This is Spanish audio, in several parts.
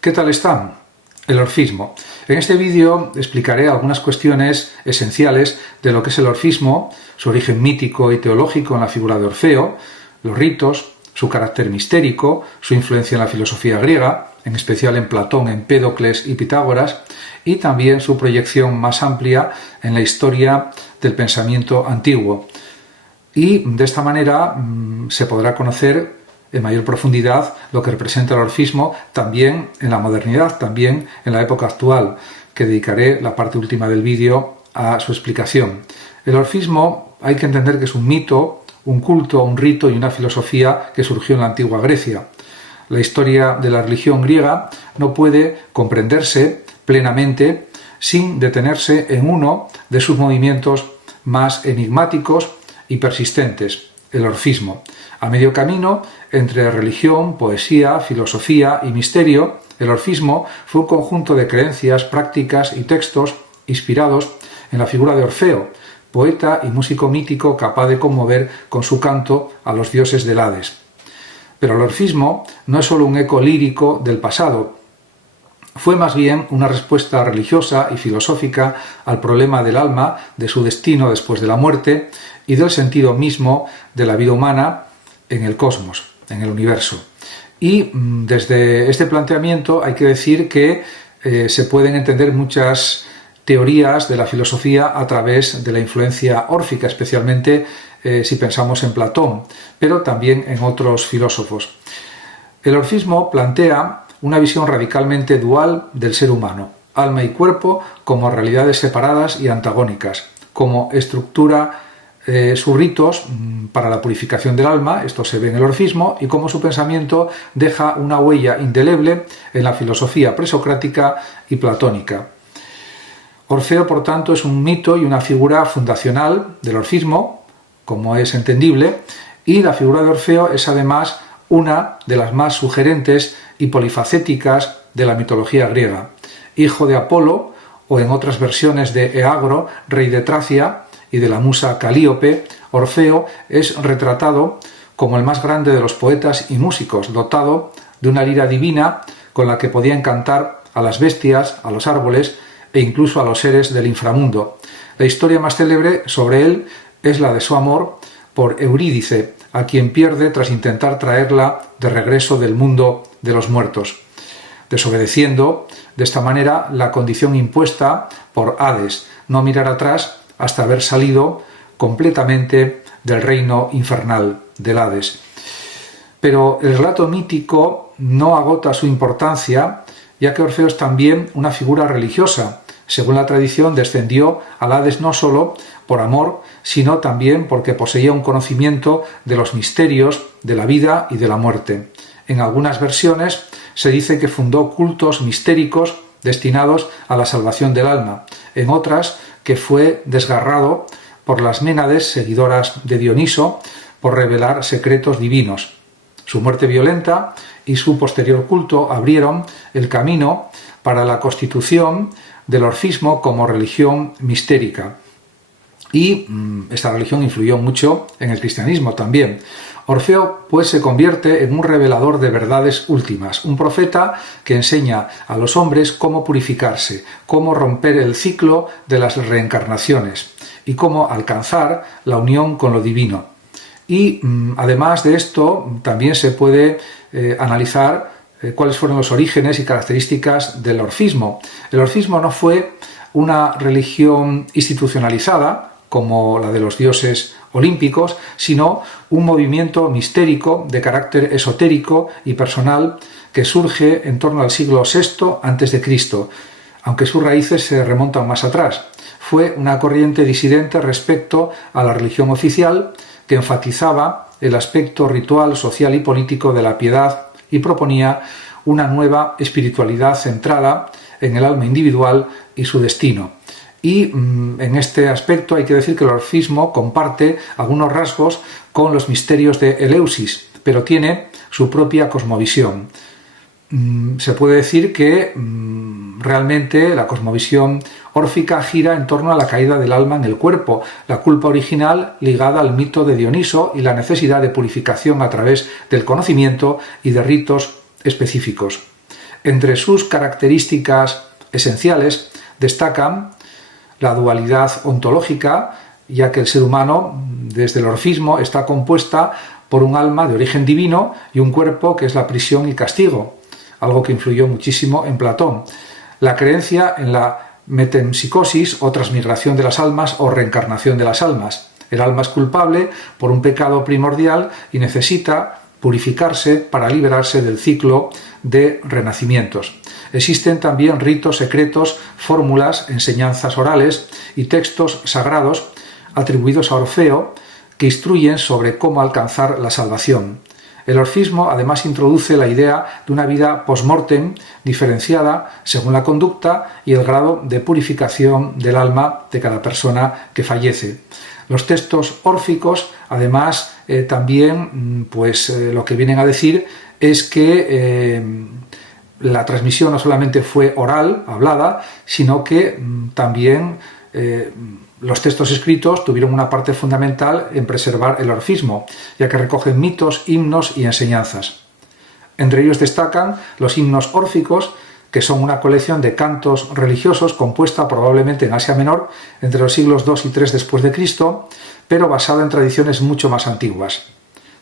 ¿Qué tal están? El orfismo. En este vídeo explicaré algunas cuestiones esenciales de lo que es el orfismo, su origen mítico y teológico en la figura de Orfeo, los ritos, su carácter mistérico, su influencia en la filosofía griega, en especial en Platón, Empédocles y Pitágoras, y también su proyección más amplia en la historia del pensamiento antiguo. Y de esta manera se podrá conocer en mayor profundidad lo que representa el orfismo también en la modernidad, también en la época actual, que dedicaré la parte última del vídeo a su explicación. El orfismo hay que entender que es un mito, un culto, un rito y una filosofía que surgió en la antigua Grecia. La historia de la religión griega no puede comprenderse plenamente sin detenerse en uno de sus movimientos más enigmáticos y persistentes, el orfismo. A medio camino entre religión, poesía, filosofía y misterio, el orfismo fue un conjunto de creencias, prácticas y textos inspirados en la figura de Orfeo, poeta y músico mítico capaz de conmover con su canto a los dioses del Hades. Pero el orfismo no es solo un eco lírico del pasado, fue más bien una respuesta religiosa y filosófica al problema del alma, de su destino después de la muerte y del sentido mismo de la vida humana en el cosmos, en el universo. Y desde este planteamiento hay que decir que se pueden entender muchas teorías de la filosofía a través de la influencia órfica, especialmente si pensamos en Platón, pero también en otros filósofos. El orfismo plantea una visión radicalmente dual del ser humano, alma y cuerpo como realidades separadas y antagónicas, como estructura sus ritos para la purificación del alma, esto se ve en el orfismo, y cómo su pensamiento deja una huella indeleble en la filosofía presocrática y platónica. Orfeo, por tanto, es un mito y una figura fundacional del orfismo, como es entendible, y la figura de Orfeo es además una de las más sugerentes y polifacéticas de la mitología griega. Hijo de Apolo, o en otras versiones de Eagro, rey de Tracia, y de la musa Calíope, Orfeo es retratado como el más grande de los poetas y músicos, dotado de una lira divina con la que podía encantar a las bestias, a los árboles e incluso a los seres del inframundo. La historia más célebre sobre él es la de su amor por Eurídice, a quien pierde tras intentar traerla de regreso del mundo de los muertos, desobedeciendo de esta manera la condición impuesta por Hades, no mirar atrás hasta haber salido completamente del reino infernal del Hades. Pero el relato mítico no agota su importancia, ya que Orfeo es también una figura religiosa. Según la tradición, descendió al Hades no solo por amor, sino también porque poseía un conocimiento de los misterios de la vida y de la muerte. En algunas versiones se dice que fundó cultos mistéricos destinados a la salvación del alma. En otras, que fue desgarrado por las Ménades, seguidoras de Dioniso, por revelar secretos divinos. Su muerte violenta y su posterior culto abrieron el camino para la constitución del orfismo como religión mistérica. Y esta religión influyó mucho en el cristianismo también. Orfeo pues se convierte en un revelador de verdades últimas, un profeta que enseña a los hombres cómo purificarse, cómo romper el ciclo de las reencarnaciones y cómo alcanzar la unión con lo divino. Y además de esto también se puede analizar cuáles fueron los orígenes y características del orfismo. El orfismo no fue una religión institucionalizada como la de los dioses olímpicos, sino un movimiento mistérico de carácter esotérico y personal que surge en torno al siglo VI a.C., aunque sus raíces se remontan más atrás. Fue una corriente disidente respecto a la religión oficial que enfatizaba el aspecto ritual, social y político de la piedad y proponía una nueva espiritualidad centrada en el alma individual y su destino. Y en este aspecto hay que decir que el orfismo comparte algunos rasgos con los misterios de Eleusis, pero tiene su propia cosmovisión. Se puede decir que realmente la cosmovisión órfica gira en torno a la caída del alma en el cuerpo, la culpa original ligada al mito de Dioniso y la necesidad de purificación a través del conocimiento y de ritos específicos. Entre sus características esenciales destacan la dualidad ontológica, ya que el ser humano, desde el orfismo, está compuesta por un alma de origen divino y un cuerpo que es la prisión y castigo, algo que influyó muchísimo en Platón. La creencia en la metempsicosis o transmigración de las almas o reencarnación de las almas. El alma es culpable por un pecado primordial y necesita purificarse para liberarse del ciclo de renacimientos. Existen también ritos secretos, fórmulas, enseñanzas orales y textos sagrados atribuidos a Orfeo que instruyen sobre cómo alcanzar la salvación. El orfismo además introduce la idea de una vida post-mortem diferenciada según la conducta y el grado de purificación del alma de cada persona que fallece. Los textos órficos, además, también lo que vienen a decir es que la transmisión no solamente fue oral, hablada, sino que también los textos escritos tuvieron una parte fundamental en preservar el orfismo, ya que recogen mitos, himnos y enseñanzas. Entre ellos destacan los himnos órficos, que son una colección de cantos religiosos compuesta probablemente en Asia Menor entre los siglos II y III después de Cristo, pero basada en tradiciones mucho más antiguas.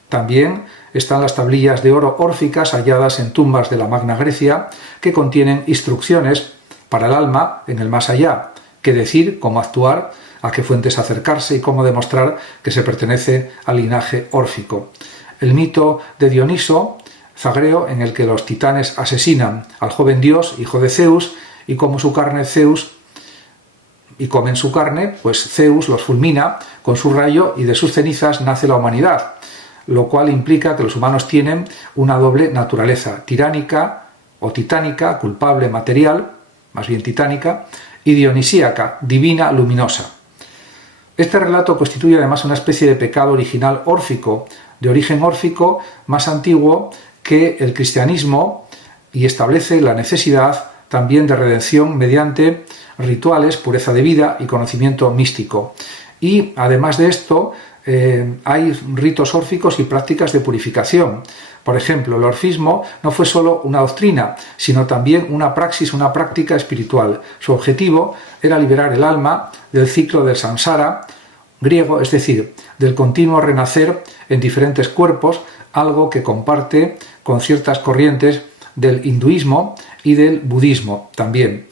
También están las tablillas de oro órficas halladas en tumbas de la Magna Grecia, que contienen instrucciones para el alma en el más allá, qué decir, cómo actuar, a qué fuentes acercarse y cómo demostrar que se pertenece al linaje órfico. El mito de Dioniso, Zagreo, en el que los titanes asesinan al joven dios, hijo de Zeus, y comen su carne, pues Zeus los fulmina con su rayo y de sus cenizas nace la humanidad, lo cual implica que los humanos tienen una doble naturaleza, tiránica o titánica, culpable material, más bien titánica, y dionisíaca, divina, luminosa. Este relato constituye además una especie de pecado original órfico, de origen órfico más antiguo que el cristianismo, y establece la necesidad también de redención mediante rituales, pureza de vida y conocimiento místico. Y además de esto, hay ritos órficos y prácticas de purificación. Por ejemplo, el orfismo no fue solo una doctrina, sino también una praxis, una práctica espiritual. Su objetivo era liberar el alma del ciclo del samsara griego, es decir, del continuo renacer en diferentes cuerpos, algo que comparte con ciertas corrientes del hinduismo y del budismo también.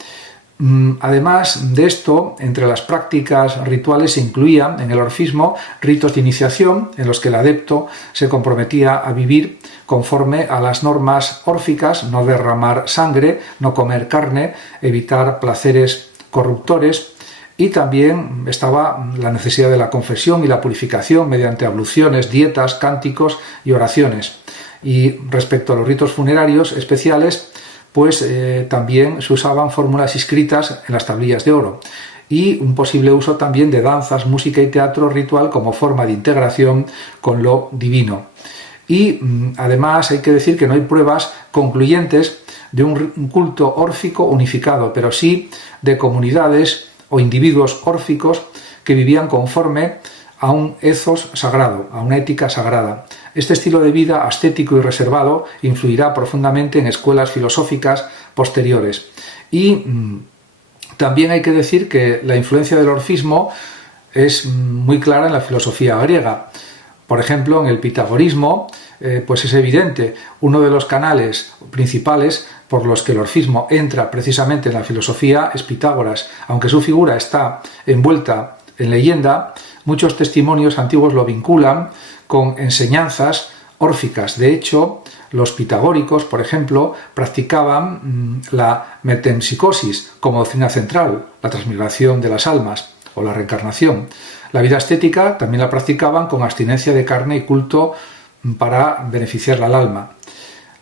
Además de esto, entre las prácticas rituales se incluían en el orfismo ritos de iniciación en los que el adepto se comprometía a vivir conforme a las normas órficas, no derramar sangre, no comer carne, evitar placeres corruptores, y también estaba la necesidad de la confesión y la purificación mediante abluciones, dietas, cánticos y oraciones. Y respecto a los ritos funerarios especiales, también se usaban fórmulas inscritas en las tablillas de oro y un posible uso también de danzas, música y teatro ritual como forma de integración con lo divino. Y además hay que decir que no hay pruebas concluyentes de un culto órfico unificado, pero sí de comunidades o individuos órficos que vivían conforme a un ethos sagrado, a una ética sagrada. Este estilo de vida ascético y reservado influirá profundamente en escuelas filosóficas posteriores. Y también hay que decir que la influencia del orfismo es muy clara en la filosofía griega. Por ejemplo, en el pitagorismo, es evidente, uno de los canales principales por los que el orfismo entra precisamente en la filosofía es Pitágoras. Aunque su figura está envuelta en leyenda, muchos testimonios antiguos lo vinculan con enseñanzas órficas. De hecho, los pitagóricos, por ejemplo, practicaban la metempsicosis como doctrina central, la transmigración de las almas o la reencarnación. La vida estética también la practicaban con abstinencia de carne y culto para beneficiar al alma.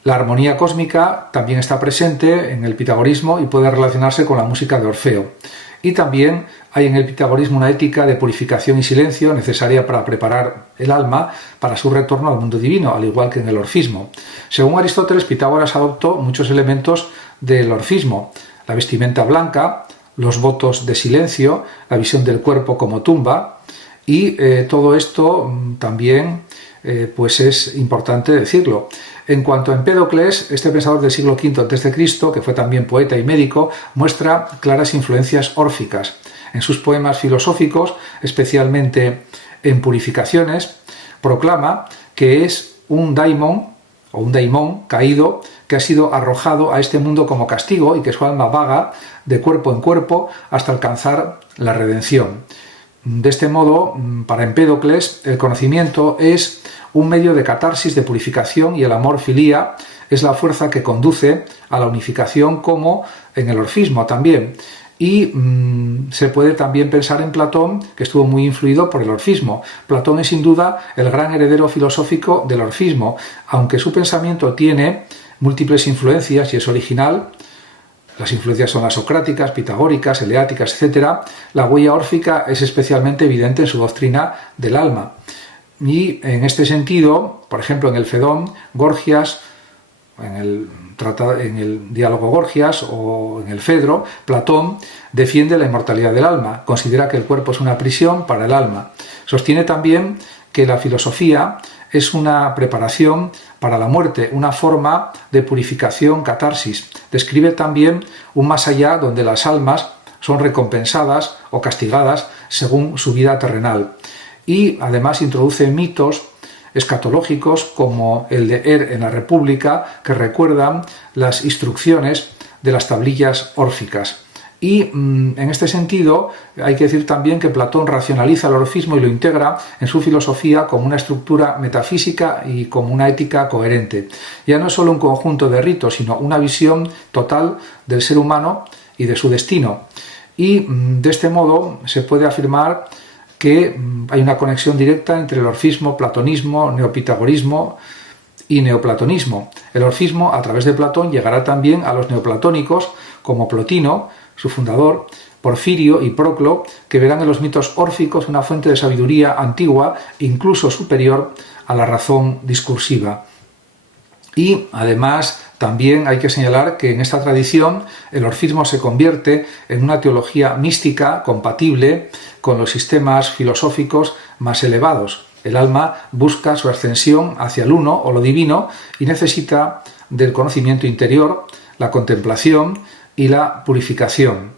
La armonía cósmica también está presente en el pitagorismo y puede relacionarse con la música de Orfeo. Y también hay en el pitagorismo una ética de purificación y silencio necesaria para preparar el alma para su retorno al mundo divino, al igual que en el orfismo. Según Aristóteles, Pitágoras adoptó muchos elementos del orfismo: la vestimenta blanca, los votos de silencio, la visión del cuerpo como tumba, y todo esto también pues es importante decirlo. En cuanto a Empédocles, este pensador del siglo V a.C., que fue también poeta y médico, muestra claras influencias órficas. En sus poemas filosóficos, especialmente en Purificaciones, proclama que es un daimon o un daimón caído que ha sido arrojado a este mundo como castigo y que su alma vaga de cuerpo en cuerpo hasta alcanzar la redención. De este modo, para Empédocles, el conocimiento es un medio de catarsis, de purificación, y el amor filía es la fuerza que conduce a la unificación, como en el orfismo también. Y se puede también pensar en Platón, que estuvo muy influido por el orfismo. Platón es sin duda el gran heredero filosófico del orfismo, aunque su pensamiento tiene múltiples influencias y es original. Las influencias son las socráticas, pitagóricas, eleáticas, etc. La huella órfica es especialmente evidente en su doctrina del alma. Y en este sentido, por ejemplo, en el Fedón, Gorgias, en el diálogo Gorgias o en el Fedro, Platón defiende la inmortalidad del alma, considera que el cuerpo es una prisión para el alma. Sostiene también que la filosofía es una preparación para la muerte, una forma de purificación, catarsis. Describe también un más allá donde las almas son recompensadas o castigadas según su vida terrenal. Y además introduce mitos escatológicos como el de en la República, que recuerdan las instrucciones de las tablillas órficas. Y en este sentido hay que decir también que Platón racionaliza el orfismo y lo integra en su filosofía como una estructura metafísica y como una ética coherente. Ya no es solo un conjunto de ritos, sino una visión total del ser humano y de su destino. Y de este modo se puede afirmar que hay una conexión directa entre el orfismo, platonismo, neopitagorismo y neoplatonismo. El orfismo, a través de Platón, llegará también a los neoplatónicos como Plotino, su fundador, Porfirio y Proclo, que verán en los mitos órficos una fuente de sabiduría antigua, incluso superior a la razón discursiva. Y además también hay que señalar que en esta tradición el orfismo se convierte en una teología mística compatible con los sistemas filosóficos más elevados. El alma busca su ascensión hacia el uno o lo divino y necesita del conocimiento interior, la contemplación y la purificación.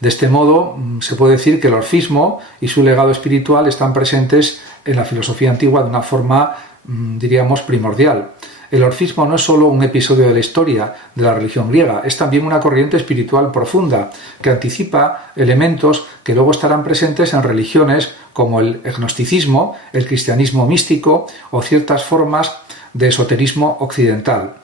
De este modo, se puede decir que el orfismo y su legado espiritual están presentes en la filosofía antigua de una forma, diríamos, primordial. El orfismo no es solo un episodio de la historia de la religión griega, es también una corriente espiritual profunda que anticipa elementos que luego estarán presentes en religiones como el gnosticismo, el cristianismo místico o ciertas formas de esoterismo occidental.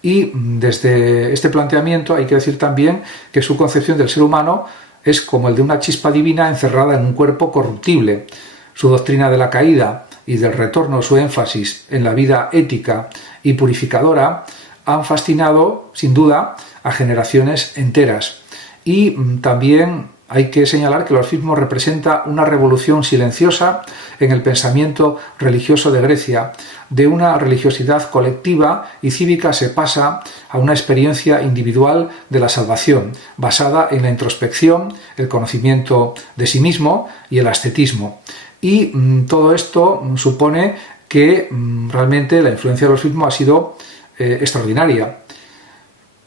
Y desde este planteamiento hay que decir también que su concepción del ser humano es como el de una chispa divina encerrada en un cuerpo corruptible. Su doctrina de la caída y del retorno, su énfasis en la vida ética y purificadora han fascinado, sin duda, a generaciones enteras. Y también hay que señalar que el orfismo representa una revolución silenciosa en el pensamiento religioso de Grecia. De una religiosidad colectiva y cívica se pasa a una experiencia individual de la salvación, basada en la introspección, el conocimiento de sí mismo y el ascetismo. Y todo esto supone que realmente la influencia del orfismo ha sido extraordinaria.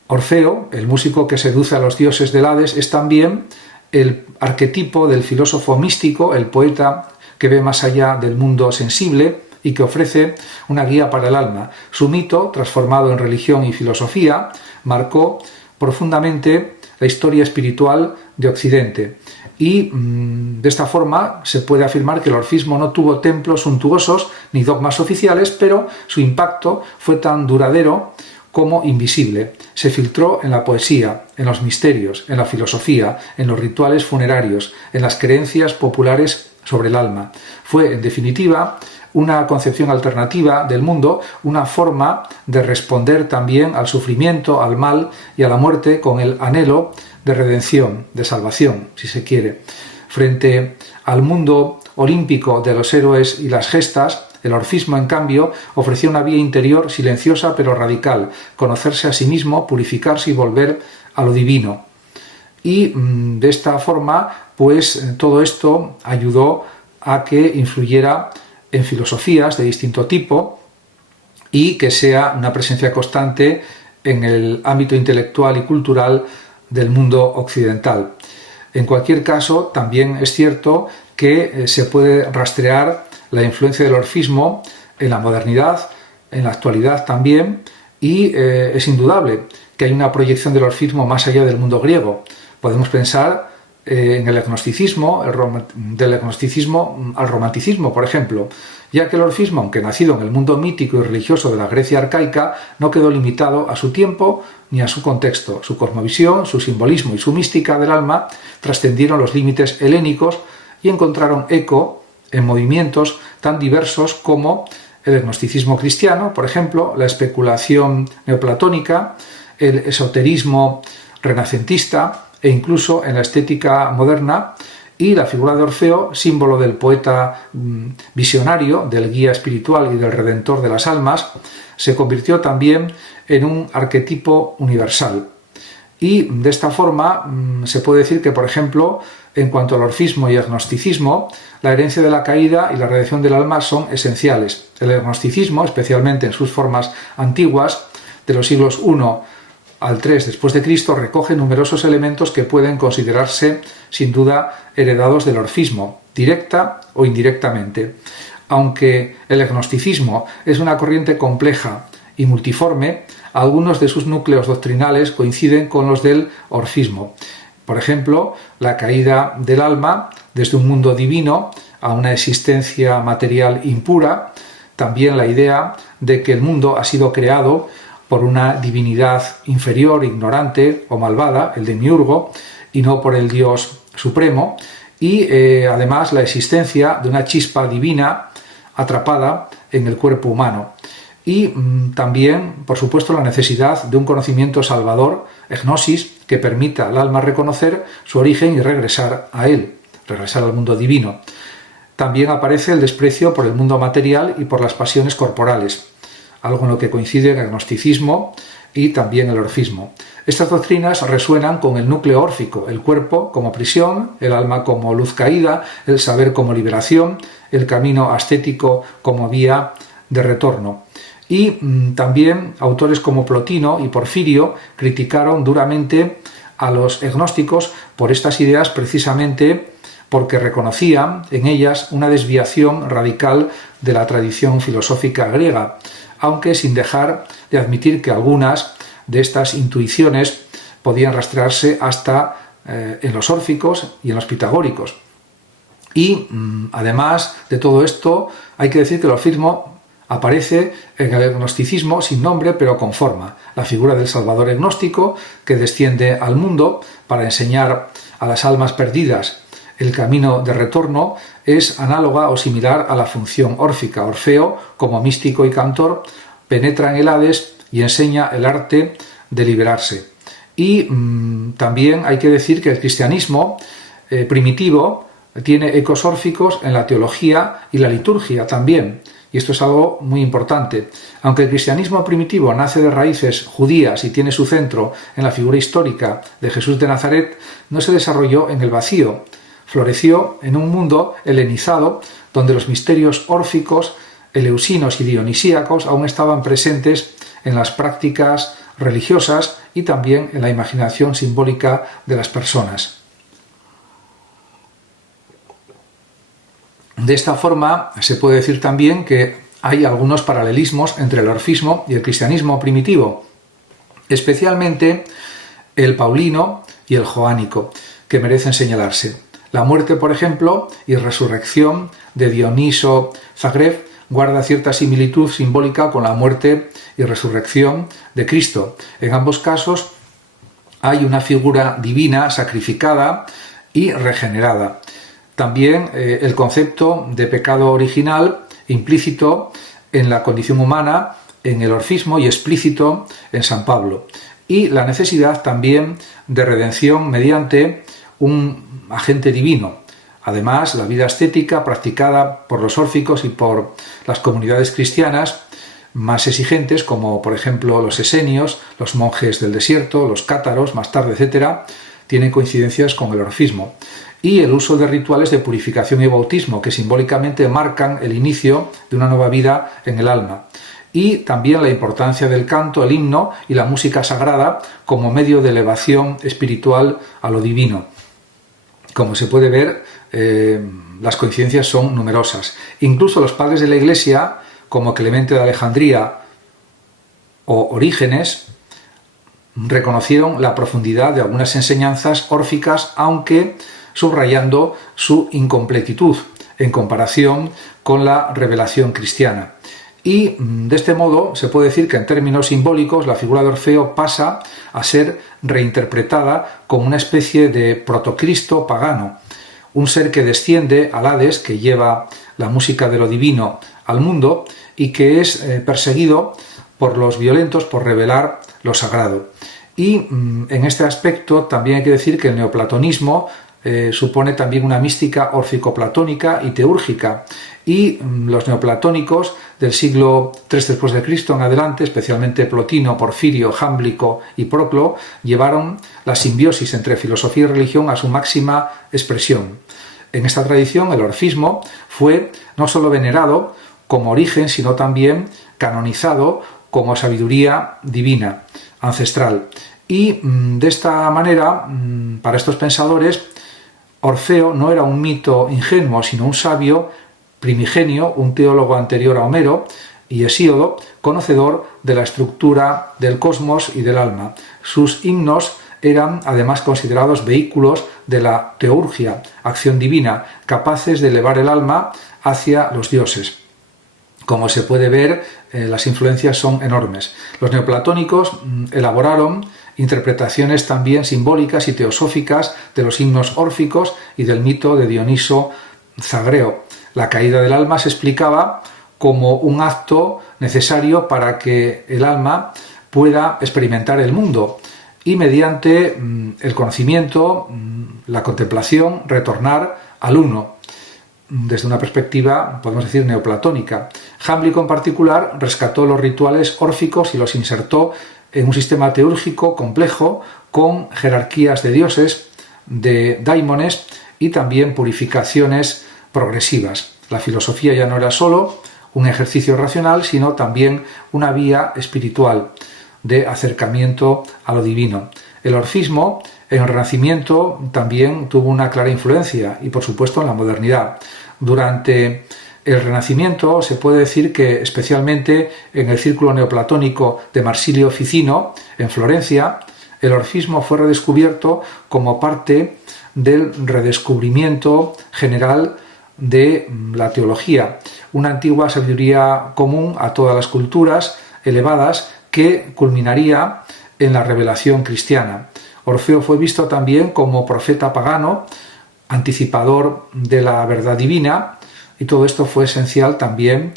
Orfeo, el músico que seduce a los dioses del Hades, es también el arquetipo del filósofo místico, el poeta que ve más allá del mundo sensible y que ofrece una guía para el alma. Su mito, transformado en religión y filosofía, marcó profundamente la historia espiritual de Occidente. Y de esta forma se puede afirmar que el orfismo no tuvo templos suntuosos ni dogmas oficiales, pero su impacto fue tan duradero como invisible. Se filtró en la poesía, en los misterios, en la filosofía, en los rituales funerarios, en las creencias populares sobre el alma. Fue, en definitiva, una concepción alternativa del mundo, una forma de responder también al sufrimiento, al mal y a la muerte con el anhelo de redención, de salvación, si se quiere. Frente al mundo olímpico de los héroes y las gestas, el orfismo, en cambio, ofrecía una vía interior silenciosa pero radical, conocerse a sí mismo, purificarse y volver a lo divino. Y de esta forma, pues todo esto ayudó a que influyera en filosofías de distinto tipo y que sea una presencia constante en el ámbito intelectual y cultural del mundo occidental. En cualquier caso, también es cierto que se puede rastrear la influencia del orfismo en la modernidad, en la actualidad también, y es indudable que hay una proyección del orfismo más allá del mundo griego. Podemos pensar en el agnosticismo, del agnosticismo al romanticismo, por ejemplo, ya que el orfismo, aunque nacido en el mundo mítico y religioso de la Grecia arcaica, no quedó limitado a su tiempo ni a su contexto. Su cosmovisión, su simbolismo y su mística del alma trascendieron los límites helénicos y encontraron eco en movimientos tan diversos como el gnosticismo cristiano, por ejemplo, la especulación neoplatónica, el esoterismo renacentista e incluso en la estética moderna, y la figura de Orfeo, símbolo del poeta visionario, del guía espiritual y del redentor de las almas, se convirtió también en un arquetipo universal. Y de esta forma se puede decir que, por ejemplo, en cuanto al orfismo y agnosticismo, la herencia de la caída y la redención del alma son esenciales. El agnosticismo, especialmente en sus formas antiguas, de los siglos I al III después de Cristo, recoge numerosos elementos que pueden considerarse, sin duda, heredados del orfismo, directa o indirectamente. Aunque el agnosticismo es una corriente compleja y multiforme, algunos de sus núcleos doctrinales coinciden con los del orfismo. Por ejemplo, la caída del alma desde un mundo divino a una existencia material impura, también la idea de que el mundo ha sido creado por una divinidad inferior, ignorante o malvada, el demiurgo, y no por el Dios supremo, y además la existencia de una chispa divina atrapada en el cuerpo humano. Y también, por supuesto, la necesidad de un conocimiento salvador, egnosis, que permita al alma reconocer su origen y regresar a él, regresar al mundo divino. También aparece el desprecio por el mundo material y por las pasiones corporales, algo en lo que coincide el agnosticismo y también el orfismo. Estas doctrinas resuenan con el núcleo órfico, el cuerpo como prisión, el alma como luz caída, el saber como liberación, el camino ascético como vía de retorno. Y también autores como Plotino y Porfirio criticaron duramente a los gnósticos por estas ideas, precisamente porque reconocían en ellas una desviación radical de la tradición filosófica griega, aunque sin dejar de admitir que algunas de estas intuiciones podían rastrearse hasta en los órficos y en los pitagóricos. Y además de todo esto, hay que decir que el orfismo aparece en el gnosticismo sin nombre pero con forma. La figura del Salvador gnóstico que desciende al mundo para enseñar a las almas perdidas el camino de retorno es análoga o similar a la función órfica. Orfeo, como místico y cantor, penetra en el Hades y enseña el arte de liberarse. Y también hay que decir que el cristianismo primitivo tiene ecos órficos en la teología y la liturgia también. Y esto es algo muy importante. Aunque el cristianismo primitivo nace de raíces judías y tiene su centro en la figura histórica de Jesús de Nazaret, no se desarrolló en el vacío. Floreció en un mundo helenizado donde los misterios órficos, eleusinos y dionisíacos aún estaban presentes en las prácticas religiosas y también en la imaginación simbólica de las personas. De esta forma, se puede decir también que hay algunos paralelismos entre el orfismo y el cristianismo primitivo, especialmente el paulino y el joánico, que merecen señalarse. La muerte, por ejemplo, y resurrección de Dioniso Zagreb guarda cierta similitud simbólica con la muerte y resurrección de Cristo. En ambos casos hay una figura divina sacrificada y regenerada. También el concepto de pecado original implícito en la condición humana en el orfismo y explícito en San Pablo. Y la necesidad también de redención mediante un agente divino. Además, la vida ascética practicada por los órficos y por las comunidades cristianas más exigentes, como por ejemplo los esenios, los monjes del desierto, los cátaros, más tarde, etc., tienen coincidencias con el orfismo, y el uso de rituales de purificación y bautismo que simbólicamente marcan el inicio de una nueva vida en el alma, y también la importancia del canto, el himno y la música sagrada como medio de elevación espiritual a lo divino. Como se puede ver, las coincidencias son numerosas. Incluso los padres de la Iglesia, como Clemente de Alejandría o Orígenes, reconocieron la profundidad de algunas enseñanzas órficas, aunque subrayando su incompletitud en comparación con la revelación cristiana. Y de este modo se puede decir que en términos simbólicos la figura de Orfeo pasa a ser reinterpretada como una especie de protocristo pagano, un ser que desciende al Hades, que lleva la música de lo divino al mundo y que es perseguido por los violentos por revelar lo sagrado. Y en este aspecto también hay que decir que el neoplatonismo supone también una mística órfico-platónica y teúrgica, y los neoplatónicos del siglo III después de Cristo en adelante, especialmente Plotino, Porfirio, Jámblico y Proclo, llevaron la simbiosis entre filosofía y religión a su máxima expresión. En esta tradición el orfismo fue no solo venerado como origen, sino también canonizado como sabiduría divina, ancestral. Y de esta manera, para estos pensadores, Orfeo no era un mito ingenuo, sino un sabio primigenio, un teólogo anterior a Homero y Hesíodo, conocedor de la estructura del cosmos y del alma. Sus himnos eran además considerados vehículos de la teurgia, acción divina, capaces de elevar el alma hacia los dioses. Como se puede ver, las influencias son enormes. Los neoplatónicos elaboraron interpretaciones también simbólicas y teosóficas de los himnos órficos y del mito de Dioniso Zagreo. La caída del alma se explicaba como un acto necesario para que el alma pueda experimentar el mundo y mediante el conocimiento, la contemplación, retornar al uno, desde una perspectiva, podemos decir, neoplatónica. Jámblico en particular rescató los rituales órficos y los insertó en un sistema teúrgico complejo con jerarquías de dioses, de daimones y también purificaciones progresivas. La filosofía ya no era solo un ejercicio racional, sino también una vía espiritual de acercamiento a lo divino. El orfismo en el Renacimiento también tuvo una clara influencia y, por supuesto, en la modernidad. Durante el Renacimiento se puede decir que, especialmente en el círculo neoplatónico de Marsilio Ficino, en Florencia, el orfismo fue redescubierto como parte del redescubrimiento general de la teología, una antigua sabiduría común a todas las culturas elevadas que culminaría en la revelación cristiana. Orfeo fue visto también como profeta pagano, anticipador de la verdad divina, y todo esto fue esencial también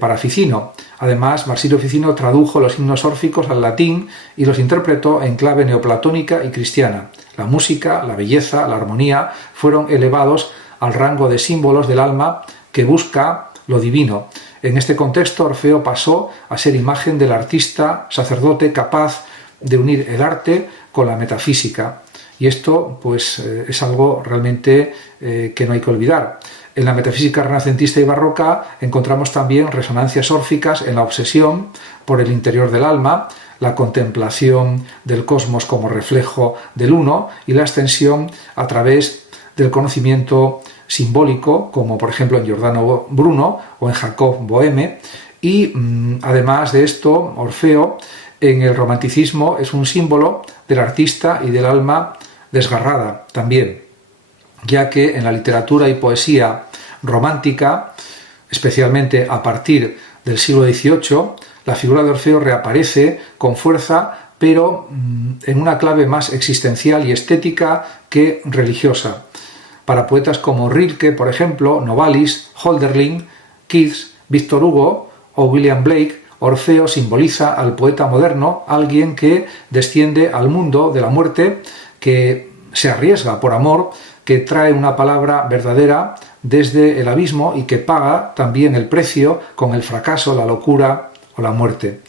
para Ficino. Además, Marsilio Ficino tradujo los himnos órficos al latín y los interpretó en clave neoplatónica y cristiana. La música, la belleza, la armonía fueron elevados al rango de símbolos del alma que busca lo divino. En este contexto, Orfeo pasó a ser imagen del artista sacerdote capaz de unir el arte con la metafísica. Y esto, pues, es algo realmente que no hay que olvidar. En la metafísica renacentista y barroca encontramos también resonancias órficas en la obsesión por el interior del alma, la contemplación del cosmos como reflejo del uno y la extensión a través del conocimiento simbólico, como por ejemplo en Giordano Bruno o en Jacob Boehme. Y además de esto, Orfeo en el romanticismo es un símbolo del artista y del alma desgarrada también, ya que en la literatura y poesía romántica, especialmente a partir del siglo XVIII, la figura de Orfeo reaparece con fuerza, pero en una clave más existencial y estética que religiosa. Para poetas como Rilke, por ejemplo, Novalis, Hölderlin, Keats, Victor Hugo o William Blake, Orfeo simboliza al poeta moderno, alguien que desciende al mundo de la muerte, que se arriesga por amor, que trae una palabra verdadera desde el abismo y que paga también el precio con el fracaso, la locura o la muerte.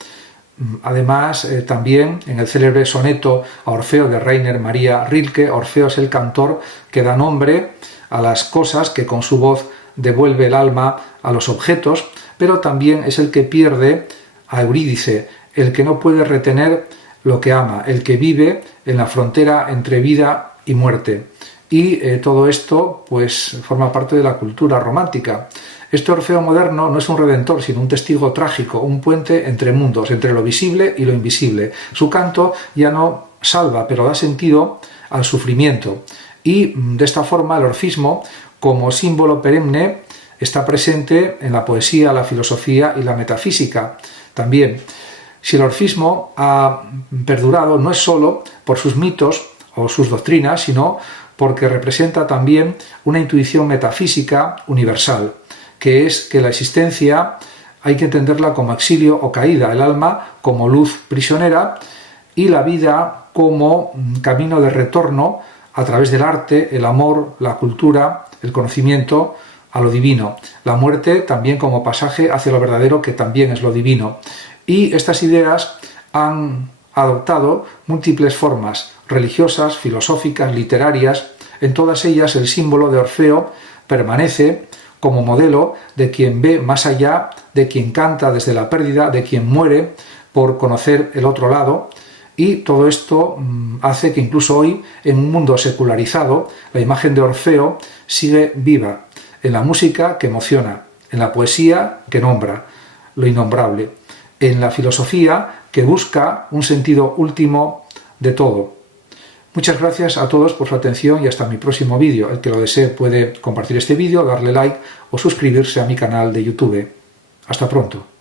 Además, también en el célebre soneto a Orfeo de Rainer Maria Rilke, Orfeo es el cantor que da nombre a las cosas, que con su voz devuelve el alma a los objetos, pero también es el que pierde a Eurídice, el que no puede retener lo que ama, el que vive en la frontera entre vida y muerte. Y todo esto pues forma parte de la cultura romántica. Este Orfeo moderno no es un redentor, sino un testigo trágico, un puente entre mundos, entre lo visible y lo invisible. Su canto ya no salva, pero da sentido al sufrimiento. Y de esta forma el orfismo, como símbolo perenne, está presente en la poesía, la filosofía y la metafísica también. Si el orfismo ha perdurado, no es solo por sus mitos o sus doctrinas, sino porque representa también una intuición metafísica universal, que es que la existencia hay que entenderla como exilio o caída, el alma como luz prisionera y la vida como camino de retorno a través del arte, el amor, la cultura, el conocimiento a lo divino. La muerte también como pasaje hacia lo verdadero, que también es lo divino. Y estas ideas han adoptado múltiples formas religiosas, filosóficas, literarias. En todas ellas el símbolo de Orfeo permanece como modelo de quien ve más allá, de quien canta desde la pérdida, de quien muere por conocer el otro lado. Y todo esto hace que incluso hoy, en un mundo secularizado, la imagen de Orfeo sigue viva, en la música que emociona, en la poesía que nombra lo innombrable, en la filosofía que busca un sentido último de todo. Muchas gracias a todos por su atención y hasta mi próximo vídeo. El que lo desee puede compartir este vídeo, darle like o suscribirse a mi canal de YouTube. Hasta pronto.